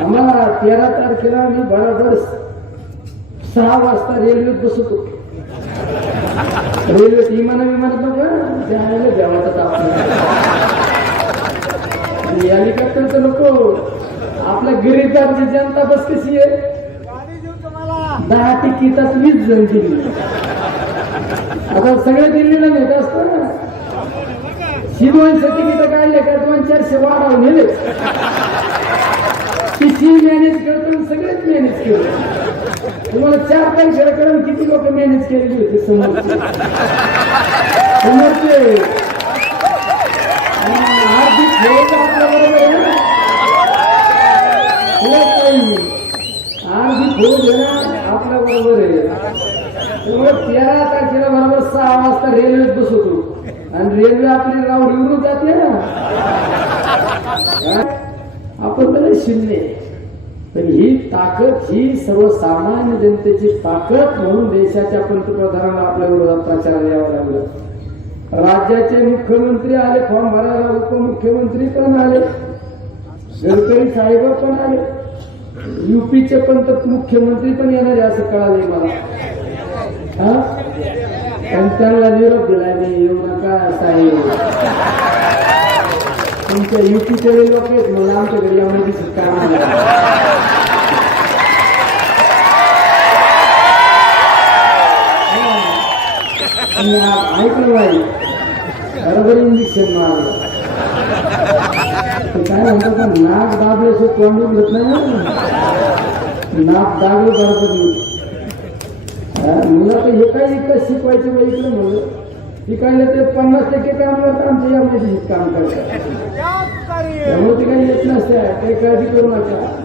आम्हाला तेरा तारखेला आम्ही बरोबर सहा वाजता रेल्वेत बसतो. रेल्वेत विमान विमानात नको जेवायचा देवाचा हेलिकॉप्टर तर नको? आपल्या गरीबाची जनता बस कशी आहे देऊ दहा तिकिटात वीस जण दिली. आता सगळे दिल्लीला नेत असत ना. शिवणचं तिकीट काढले का दोन चारशे वाढावून नेले. मॅनेज करतो सगळेच मॅनेज केलं. तुम्हाला चार पैसे करून किती लोक मॅनेज केलेली होती समोरचे? समोरचे. आर्थिक खेळ आपल्या बरोबर आहे आर्थिक खेळ आहे. त्यामुळे तेरा तारखेला बरोबर सहा वाजता रेल्वेत बसवतो. आणि रेल्वे आपली राव निवडून जाते ना. आपण तर शिल्ले पण ही ताकद ही सर्वसामान्य जनतेची ताकद म्हणून देशाच्या पंतप्रधानांना आपल्या विरोधात प्रचार यावं लागलं. राज्याचे मुख्यमंत्री आले फॉर्म भरायला उपमुख्यमंत्री पण आले गडकरी साहेब पण आले युपीचे पंत मुख्यमंत्री पण येणार आहे असं कळाले मला. हा? पण त्यांना निरोप दिला मी येऊ नका साहेब. तुमच्या युपीचे लोक आहेत मला आमच्या घरी येऊन दिसत काम ऐकलं बाई बरोबर इंजेक्शन मारलं ते काय म्हणतात ना, दाबले असं तोंडून घेत नाही नाक दाबलं बरोबर मुलं मला तर हे काही इतकं शिकवायचं बाई इकडे म्हणलं शिकायला ते पन्नास टक्के काम करतात आमच्या या मध्ये काम करतात. त्यामुळे ते काही येत नसते काही काळजी करू नका.